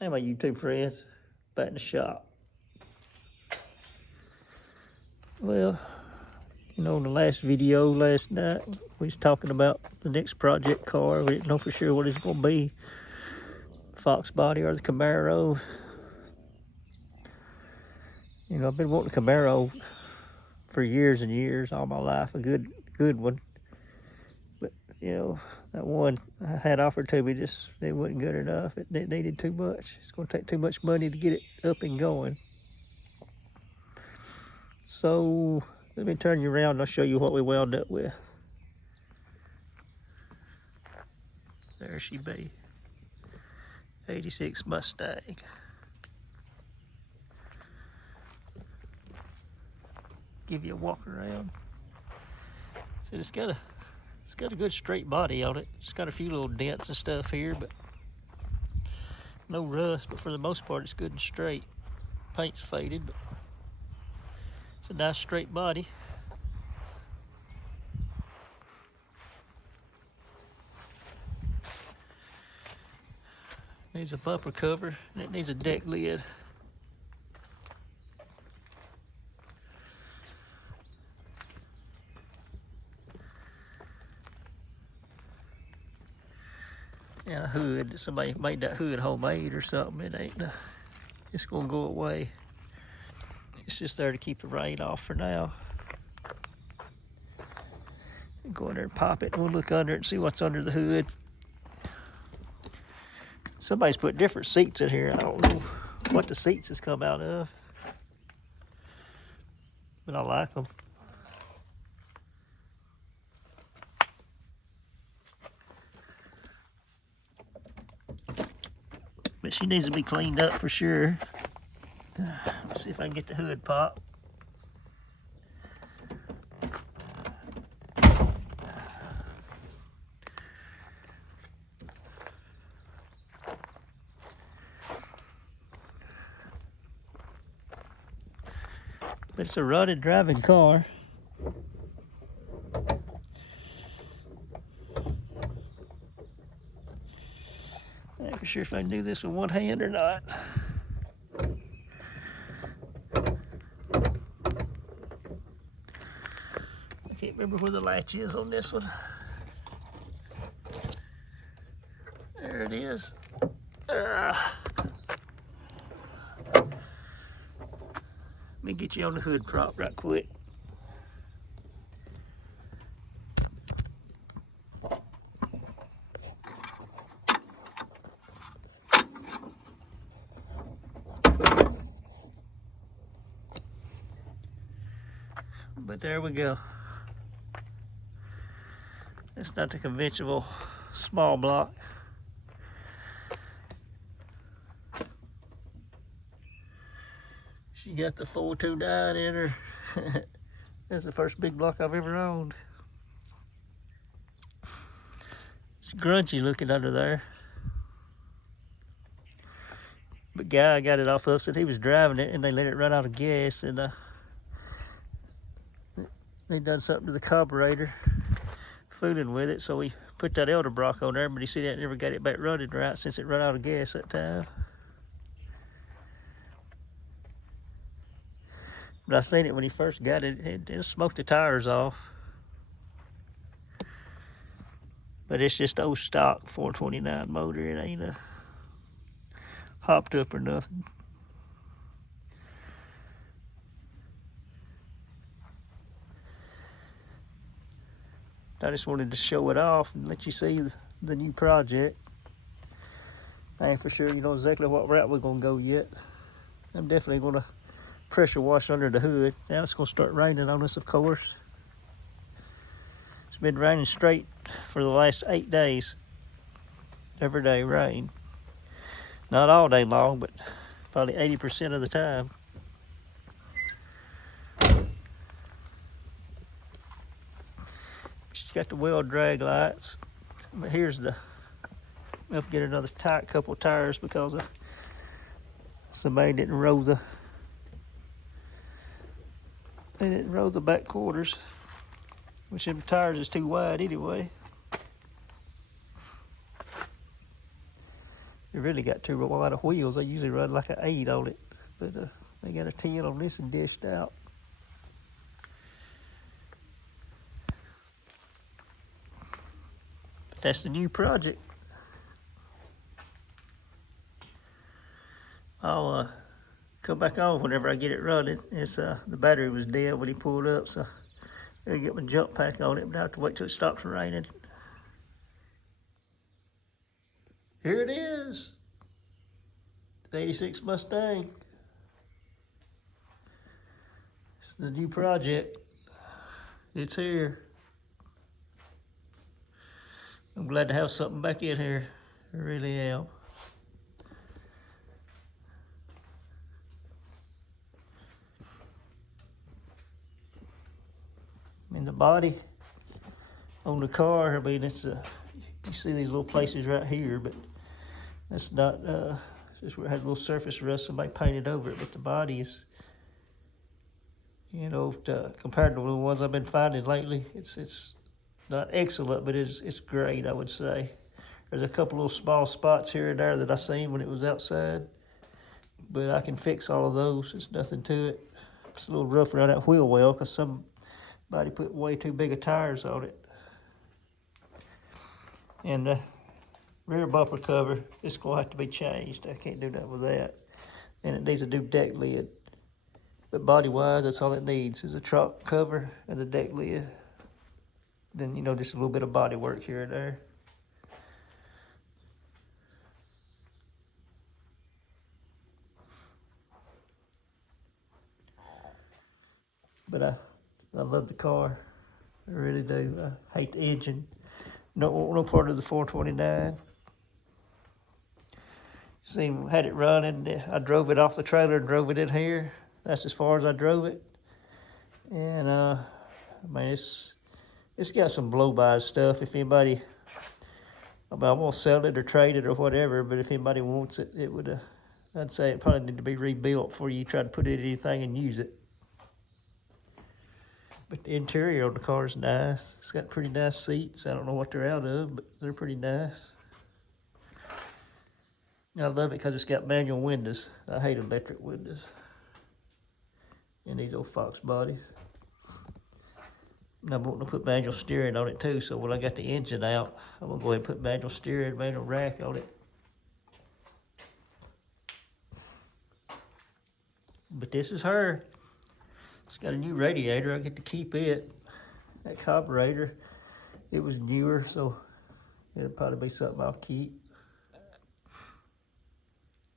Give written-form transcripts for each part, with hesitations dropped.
Hey, my YouTube friends, back in the shop. Well, in the last video last night, we was talking about the next project car. We didn't know for sure what it's going to be, Fox body or the Camaro. I've been wanting a Camaro for years and years, all my life, a good one. But, that one I had offered to me, it wasn't good enough. It needed too much. It's going to take too much money to get it up and going. So let me turn you around and I'll show you what we wound up with. There she be. 86 Mustang. Give you a walk around. So it's got a good straight body on it. It's got a few little dents and stuff here, but no rust, but for the most part it's good and straight. Paint's faded, but it's a nice straight body. Needs a bumper cover and it needs a deck lid. And a hood. Somebody made that hood homemade or something. It ain't. It's gonna go away. It's just there to keep the rain off for now. Go in there and pop it. We'll look under it and see what's under the hood. Somebody's put different seats in here. I don't know what the seats has come out of, but I like them. But she needs to be cleaned up for sure. Let's see if I can get the hood popped. But it's a running, driving car. I ain't for sure if I can do this with one hand or not. I can't remember where the latch is on this one. There it is. Let me get you on the hood prop right quick. But there we go. It's not the conventional small block. She got the 429 in her. That's the first big block I've ever owned. It's grungy looking under there. But guy got it off of, said he was driving it and they let it run out of gas, and they done something to the carburetor, fooling with it, so he put that Elderbrock on there, but he said he never got it back running right since it run out of gas that time. But I seen it when he first got it, it smoked the tires off. But it's just old stock 429 motor. It ain't hopped up or nothing. I just wanted to show it off and let you see the new project. I ain't for sure exactly what route we're gonna go yet. I'm definitely gonna pressure wash under the hood. Now it's gonna start raining on us, of course. It's been raining straight for the last 8 days. Every day rain. Not all day long, but probably 80% of the time. She's got the well drag lights. But here's we'll have to get another couple of tires because somebody didn't roll the back quarters, which them tires is too wide anyway. It really got too wide of wheels. They usually run like an 8 on it, but they got a 10 on this and dished out. But that's the new project. I'll come back on whenever I get it running. It's the battery was dead when he pulled up, so I'll get my jump pack on it, but I have to wait till it stops raining. Here it is, the 86 Mustang. It's the new project. It's here. I'm glad to have something back in here. I really am. I mean, the body on the car, I mean, it's you see these little places right here, but that's not, it's just where it had a little surface rust, somebody painted over it, but the body is, you know, compared to the ones I've been finding lately, it's not excellent, but it's great, I would say. There's a couple little small spots here and there that I seen when it was outside, but I can fix all of those. It's nothing to it. It's a little rough around that wheel well because somebody put way too big of tires on it. And the rear bumper cover, it's gonna have to be changed. I can't do nothing with that. And it needs a new deck lid. But body-wise, that's all it needs is a trunk cover and a deck lid. Then, you know, just a little bit of body work here and there. But I love the car. I really do. I hate the engine. No part of the 429. Seen had it running. I drove it off the trailer and drove it in here. That's as far as I drove it. And I mean, it's got some blow-by stuff. If anybody, I'm gonna sell it or trade it or whatever. But if anybody wants it, it would. I'd say it probably need to be rebuilt before you try to put it in anything and use it. But the interior on the car is nice. It's got pretty nice seats. I don't know what they're out of, but they're pretty nice. I love it because it's got manual windows. I hate electric windows. And these old Fox bodies. And I'm wanting to put manual steering on it too, so when I got the engine out, I'm gonna go ahead and put manual steering, manual rack on it. But this is her. It's got a new radiator. I get to keep it. That carburetor, it was newer, so it'll probably be something I'll keep.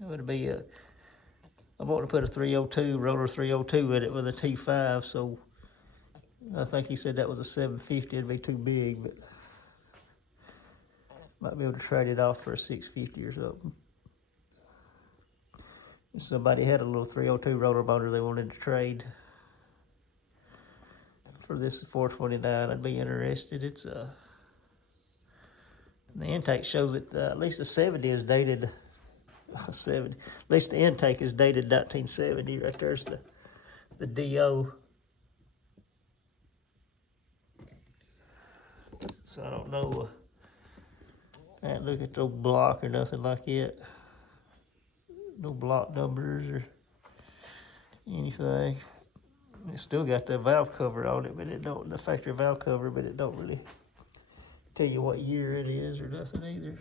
It would be I'm wanting to put a 302, roller 302 in it with a T5, so I think he said that was a 750, it'd be too big, but might be able to trade it off for a 650 or something. If somebody had a little 302 roller motor they wanted to trade for this 429, I'd be interested. It's the intake shows it at least the 70 is dated 70. At least the intake is dated 1970. Right there's the DO. So I don't know. I didn't look at no block or nothing like it. No block numbers or anything. It still got the valve cover on it, but it don't, the factory valve cover, but it don't really tell you what year it is or nothing either.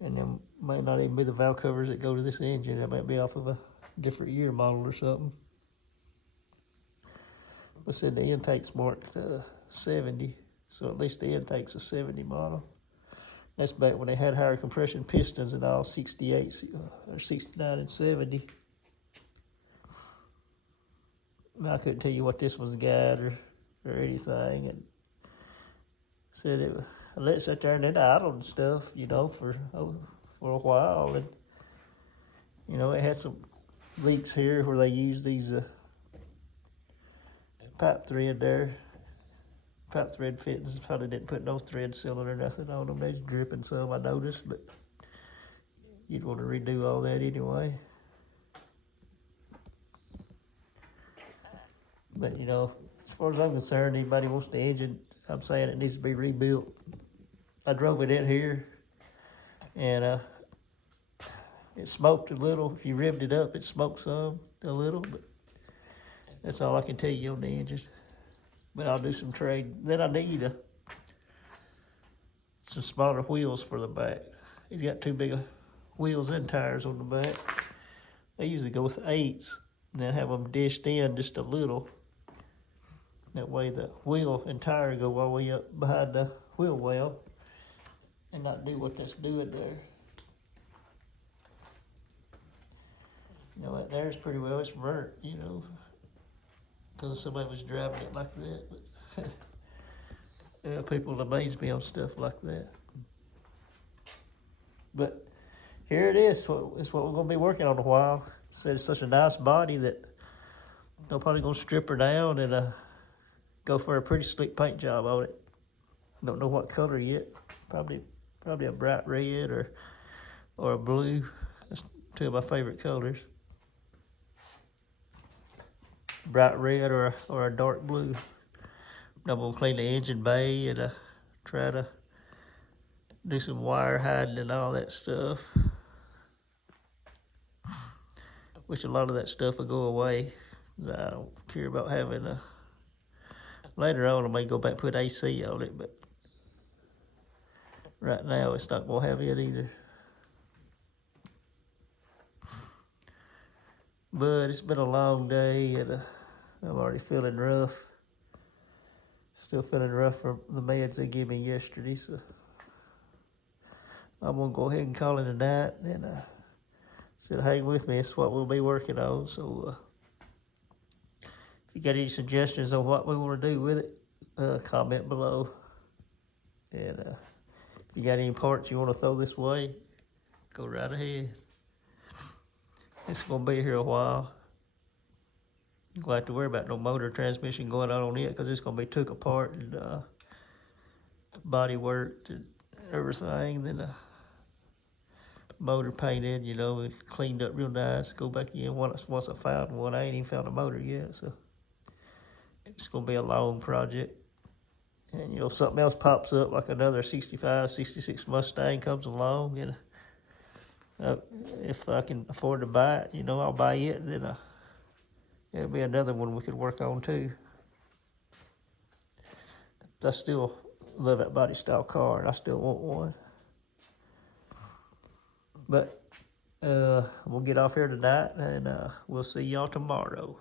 And them might not even be the valve covers that go to this engine. It might be off of a different year model or something. But said the intake's marked 70, so at least the intake's a 70 model. That's back when they had higher compression pistons and all, 68 or 69 and 70. I couldn't tell you what this was guide or anything. And said it, I let it sit there and it idled and stuff, you know, for a while. And, you know, it had some leaks here where they used these pipe thread there. Pipe thread fittings, probably didn't put no thread sealing or nothing on them. They was dripping some, I noticed, but you'd want to redo all that anyway. But you know, as far as I'm concerned, anybody wants the engine, I'm saying it needs to be rebuilt. I drove it in here, and it smoked a little. If you revved it up, it smoked a little, but that's all I can tell you on the engine. But I'll do some trade. Then I need some smaller wheels for the back. He's got too big of wheels and tires on the back. They usually go with 8s, and then have them dished in just a little. That way the wheel and tire go all the way up behind the wheel well and not do what that's doing there. You know, that there's pretty well, it's burnt, you know, because somebody was driving it like that. But people amaze me on stuff like that. But here it is. It's what we're going to be working on a while. Said it's such a nice body that I'm probably going to strip her down and go for a pretty slick paint job on it. Don't know what color yet. Probably a bright red or a blue. That's two of my favorite colors. Bright red or a dark blue. I'm gonna clean the engine bay and try to do some wire hiding and all that stuff. Which a lot of that stuff will go away. I don't care about having later on I may go back and put AC on it, but right now it's not gonna have it either. But it's been a long day and I'm already feeling rough. Still feeling rough from the meds they gave me yesterday, so I'm gonna go ahead and call it a night and said hang with me, it's what we'll be working on. So if you got any suggestions on what we want to do with it, comment below. And if you got any parts you want to throw this way, go right ahead. It's gonna be here a while. You don't have to worry about no motor transmission going on it because it's gonna be took apart and body worked and everything. Then motor painted, you know, and cleaned up real nice. Go back in once I found one. I ain't even found a motor yet, so it's gonna be a long project. And you know, something else pops up like another 65, 66 Mustang comes along, and if I can afford to buy it, you know, I'll buy it. And then it'll be another one we could work on too. I still love that body style car, and I still want one. But we'll get off here tonight, and we'll see y'all tomorrow.